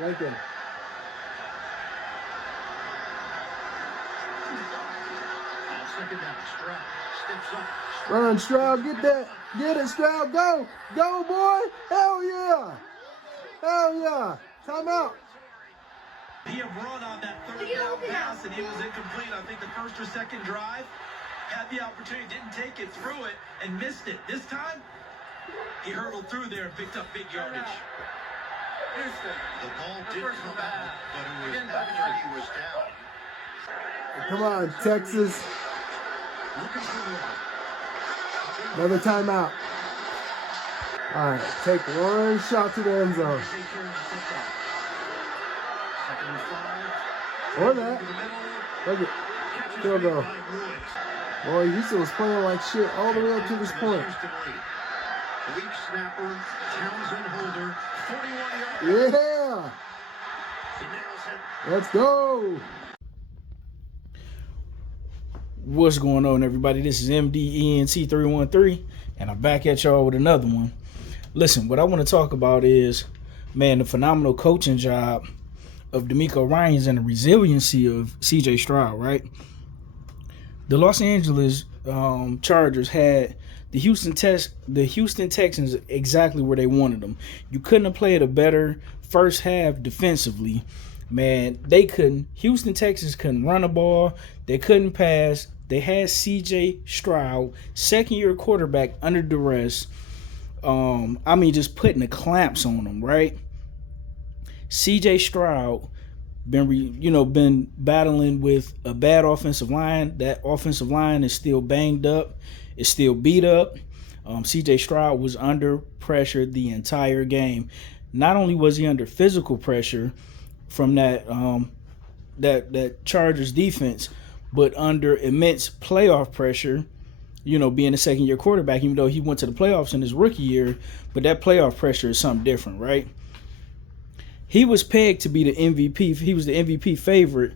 Lincoln. Run, Stroud, get that. Get it, Stroud, go. Go, boy. Hell yeah. Hell yeah. Timeout. He had run on that third down pass, and it was incomplete. I think the first or second drive had the opportunity, didn't take it, threw it, and missed it. This time, he hurtled through there and picked up big yardage. The ball did come out, but it was after he was down. Come on, Texas. Another timeout. All right, take one shot to the end zone. Or that. Look it. Still go. Boy, Houston was playing like shit all the way up to this point. Weak snapper, Townsend Holder, 41 yards. Yeah. Let's go. What's going on, everybody? This is MDENT313, and I'm back at y'all with another one. Listen, what I want to talk about is, man, the phenomenal coaching job of D'Amico Ryans and the resiliency of CJ Stroud, right? The Los Angeles Chargers had the Houston Texans exactly where they wanted them. You couldn't have played a better first half defensively. Man, they couldn't. Houston Texans couldn't run a ball. They couldn't pass. They had CJ Stroud, second-year quarterback, under duress. Just putting the clamps on them, right? CJ Stroud been battling with a bad offensive line. That offensive line is still banged up. It's still beat up. CJ Stroud was under pressure the entire game. Not only was he under physical pressure from that Chargers defense, but under immense playoff pressure, being a second-year quarterback, even though he went to the playoffs in his rookie year, but that playoff pressure is something different, right? He was pegged to be the MVP. He was the MVP favorite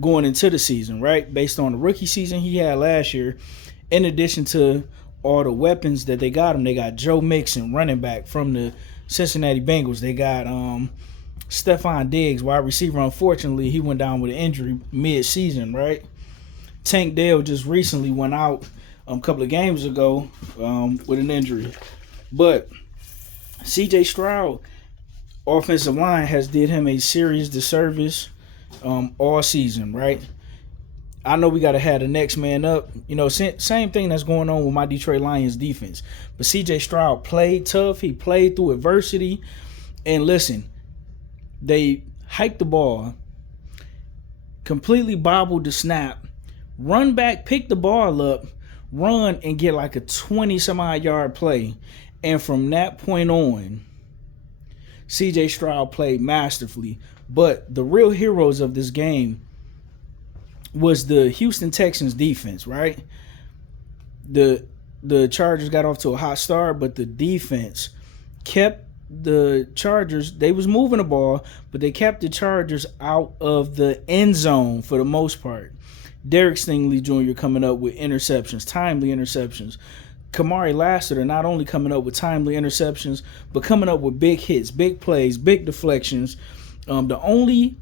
going into the season, right? Based on the rookie season he had last year, in addition to all the weapons that they got him. They got Joe Mixon, running back from the Cincinnati Bengals. They got Stephon Diggs, wide receiver. Unfortunately, he went down with an injury mid-season, right? Tank Dell just recently went out a couple of games ago with an injury. But CJ Stroud, offensive line, has did him a serious disservice all season, right? I know we got to have the next man up. Same thing that's going on with my Detroit Lions defense. But CJ Stroud played tough. He played through adversity. And listen, they hiked the ball, completely bobbled the snap, run back, pick the ball up, run, and get like a 20-some-odd yard play. And from that point on, CJ Stroud played masterfully. But the real heroes of this game was the Houston Texans defense, right? The Chargers got off to a hot start, but the defense kept the Chargers, they was moving the ball, but they kept the Chargers out of the end zone for the most part. Derek Stingley Jr. coming up with interceptions, timely interceptions. Kamari Lassiter not only coming up with timely interceptions, but coming up with big hits, big plays, big deflections. The only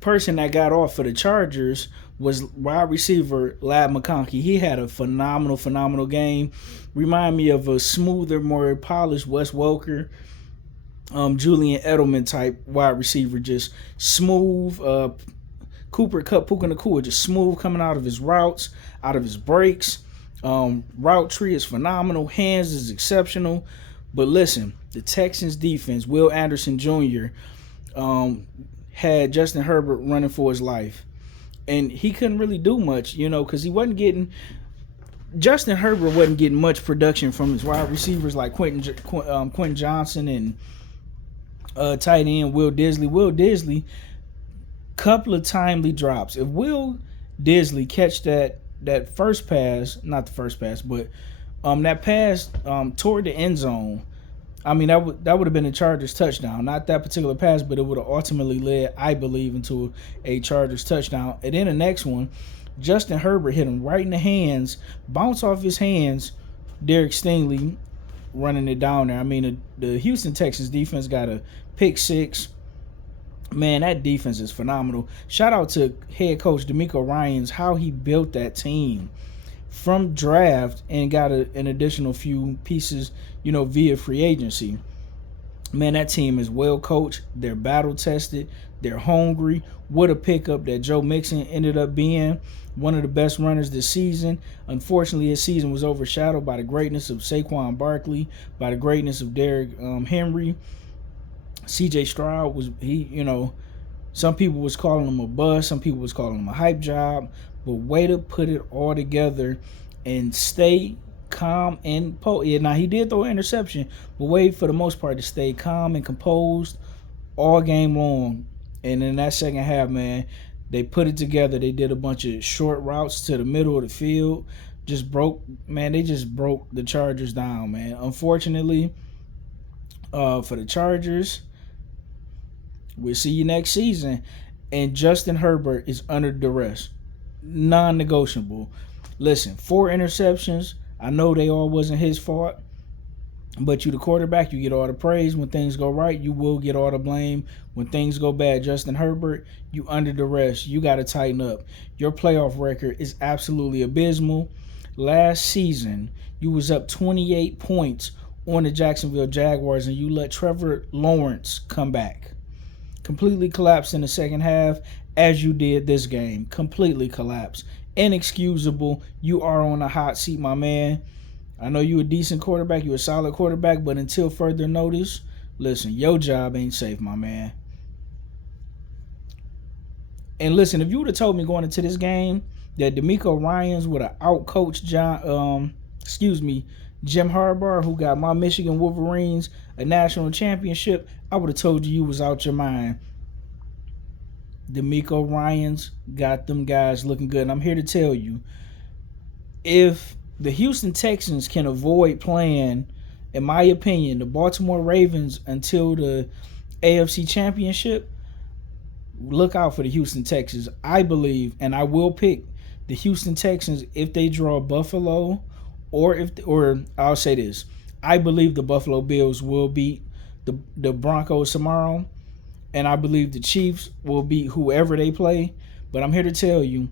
person that got off for the Chargers was wide receiver Lab McConkey. He had a phenomenal game. Remind me of a smoother, more polished Wes Welker, Julian Edelman type wide receiver, just smooth. Cooper Kupp, Puka Nacua, just smooth coming out of his routes, out of his breaks. Route tree is phenomenal. Hands is exceptional. But listen, the Texans defense, Will Anderson Jr., had Justin Herbert running for his life. And he couldn't really do much, because Justin Herbert wasn't getting much production from his wide receivers like Quentin Johnson and tight end Will Disley. Will Disley, couple of timely drops. If Will Disley catch that first pass, not the first pass, but that pass toward the end zone, that would have been a Chargers touchdown. Not that particular pass, but it would have ultimately led, I believe, into a Chargers touchdown. And then the next one, Justin Herbert hit him right in the hands, bounce off his hands. Derek Stingley running it down there. The Houston Texans defense got a pick six. Man, that defense is phenomenal. Shout out to head coach D'Amico Ryans, how he built that team from draft and got an additional few pieces, via free agency. Man, that team is well coached. They're battle tested. They're hungry. What a pickup that Joe Mixon ended up being. One of the best runners this season. Unfortunately, his season was overshadowed by the greatness of Saquon Barkley, by the greatness of Derrick Henry. CJ Stroud some people was calling him a bust. Some people was calling him a hype job. But way to put it all together and stay calm and now he did throw an interception, but wait for the most part to stay calm and composed all game long. And in that second half, man, they put it together. They did a bunch of short routes to the middle of the field. They just broke the Chargers down, man. Unfortunately, for the Chargers, we'll see you next season. And Justin Herbert is under duress. Non-negotiable. Listen, 4 interceptions. I know they all wasn't his fault, but you the quarterback, you get all the praise. When things go right, you will get all the blame. When things go bad, Justin Herbert, you under duress. You got to tighten up. Your playoff record is absolutely abysmal. Last season, you was up 28 points on the Jacksonville Jaguars, and you let Trevor Lawrence come back. Completely collapsed in the second half, as you did this game. Completely collapsed. Inexcusable. You are on a hot seat, my man. I know you a decent quarterback. You a solid quarterback, but until further notice, listen, your job ain't safe, my man. And listen, if you would have told me going into this game that D'Amico Ryans would have outcoached Jim Harbaugh, who got my Michigan Wolverines a national championship, I would have told you was out your mind. D'Amico Ryans got them guys looking good. And I'm here to tell you, if the Houston Texans can avoid playing, in my opinion, the Baltimore Ravens until the AFC Championship, look out for the Houston Texans. I believe, and I will pick the Houston Texans if they draw Buffalo, or I'll say this. I believe the Buffalo Bills will beat the Broncos tomorrow. And I believe the Chiefs will beat whoever they play. But I'm here to tell you,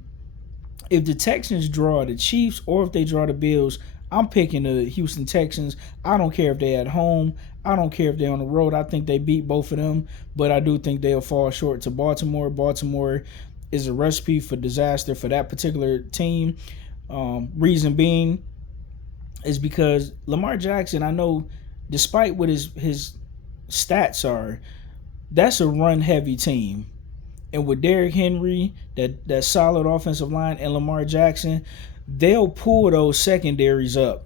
if the Texans draw the Chiefs or if they draw the Bills, I'm picking the Houston Texans. I don't care if they're at home. I don't care if they're on the road. I think they beat both of them. But I do think they'll fall short to Baltimore. Baltimore is a recipe for disaster for that particular team. Reason being is because Lamar Jackson, I know, despite what his stats are, that's a run-heavy team. And with Derrick Henry, that solid offensive line, and Lamar Jackson, they'll pull those secondaries up.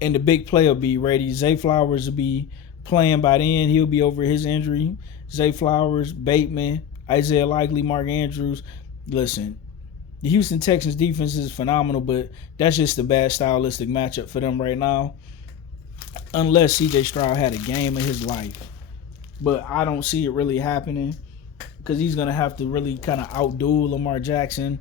And the big play will be ready. Zay Flowers will be playing by then. He'll be over his injury. Zay Flowers, Bateman, Isaiah Likely, Mark Andrews. Listen, the Houston Texans defense is phenomenal, but that's just a bad stylistic matchup for them right now. Unless CJ Stroud had a game of his life. But I don't see it really happening because he's going to have to really kind of outdo Lamar Jackson.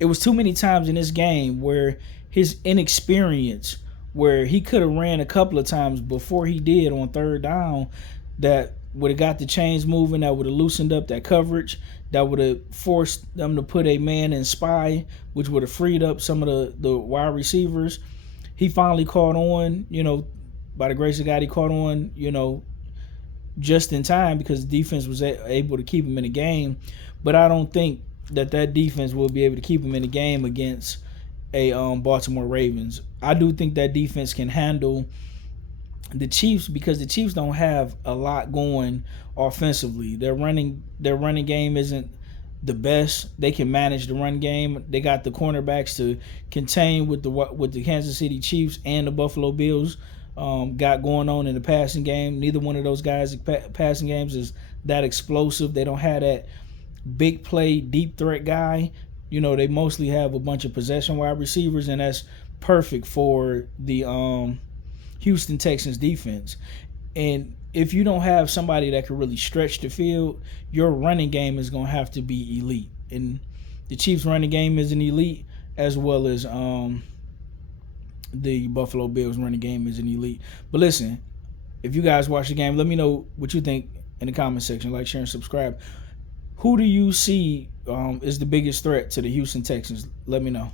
It was too many times in this game where his inexperience, where he could have ran a couple of times before he did on third down, that would have got the chains moving, that would have loosened up that coverage, that would have forced them to put a man in spy, which would have freed up some of the wide receivers. He finally caught on, by the grace of God, he caught on, just in time because the defense was able to keep him in the game. But I don't think that defense will be able to keep him in the game against a Baltimore Ravens. I do think that defense can handle the Chiefs because the Chiefs don't have a lot going offensively. Their running game isn't the best. They can manage the run game. They got the cornerbacks to contain with the Kansas City Chiefs and the Buffalo Bills got going on in the passing game. Neither one of those guys' passing games is that explosive. They don't have that big play, deep threat guy. They mostly have a bunch of possession wide receivers, and that's perfect for the Houston Texans defense. And if you don't have somebody that can really stretch the field, your running game is going to have to be elite. And the Chiefs' running game isn't elite, as well as the Buffalo Bills running game is an elite. But listen, if you guys watch the game, let me know what you think in the comment section. Like, share, and subscribe. Who do you see is the biggest threat to the Houston Texans? Let me know.